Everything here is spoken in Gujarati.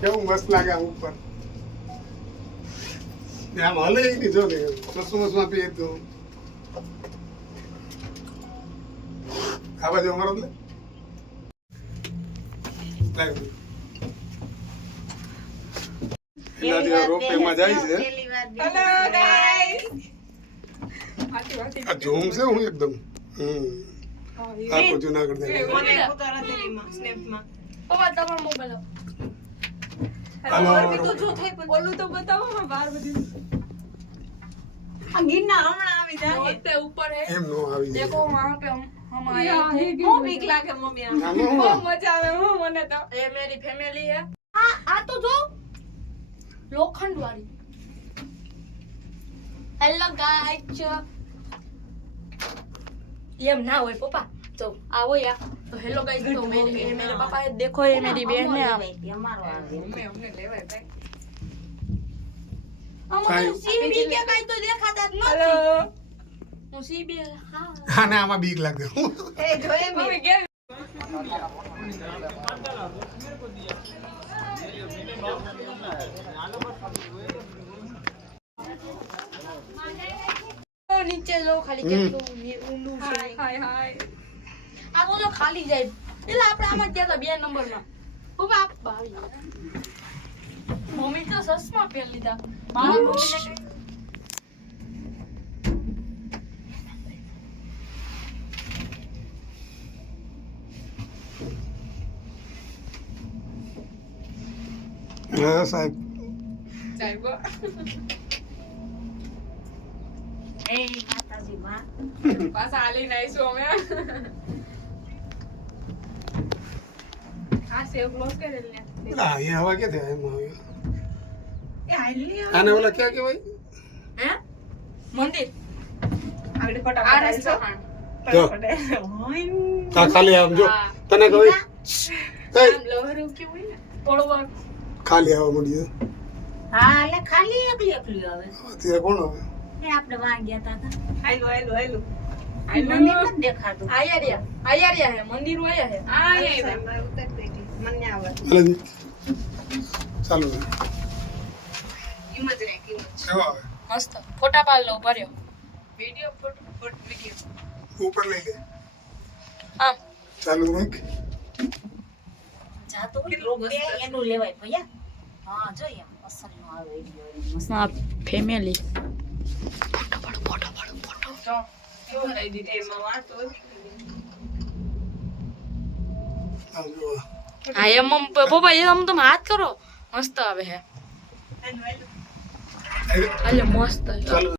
કેવું મસ્ત લાગે આમ ઉપર આમ હલે નહીં જો ને મસ્ત પીએ તો આ બાજુ અમારો રોપવેમાં જાય છે આ ઝૂમ છે હું એકદમ આખો જુનાગઢ ઓલું તો બતાવો માં બાર બધી गिरना हमारा अभी जाके पे ऊपर है એમ નો આવી જાય देखो वहां पे हम आए थे वो बीक लागे मम्मी बहुत मजा आवे हो मने तो ये मेरी फैमिली है हां आ तो जो लोखंड वाली हेलो गाइस ये ना होए पापा तो आओ या तो हेलो गाइस तो मेरे पापा है देखो ये मेरी बहन है हमारो हमने लेवाय भाई કાંઈ? सीबी के कहीं तो देखा था ना हेलो હું સીબી હા હા ને આમાં બીક લાગે ए जोए મમ્મી કે નીચે લો ખાલી કેટલું ઊંડું છે હાય હાય આ તો ખાલી જાય એટલે આપણે આમાં ગયા હતા 2 નંબરમાં પપ્પા આપ બાવી મમ્મી તો સસમા પહેર લીધા મારા મમ્મીને હા સાહેબ ચાલ્યો ए माताजी मां પાછા આલી નાઈશું અમે આ સેવ ક્લોઝ કરેલ ને ના અહીંયા હવા કે થાય એમ આવ્યો ए आइली આને ઓલા ક્યાં કહેવાય હે મંદિર आगडे આ फटाफट રેસ્ટોરન્ટ જો આ ખાલી આમ જો તને કહું આમ લહેરું કેવું હોય ને થોડો વાર ખાલી આવવા મળ્યું हां ले खाली एकली एकली आवे અત્યારે કોણ આવે ए आपने वहां गया था हेलो हेलो हेलो हेलो। मंदिर मत देखा तू आया है मंदिर आया है मैं उतर बैठी मन नहीं आवे હાલે ચાલુ कीमत रे कीमत કેવો આવે मस्त फोटा पाल लो भर्यो वीडियो फोटो वीडियो ઉપર લઈ લે आम ચાલુ રાખ જા તો લોગ એનું લેવાય ભૈયા હા જોઈએ અસલ નો આવે मस्त फैमिली फोटो जो क्यों नहीं दी એ માં વાત હોય આ જો हाँ ये मम पापा ये हम तुम हाथ करो मस्त आवे है હેલો હેલો આ अरे मस्त ચાલુ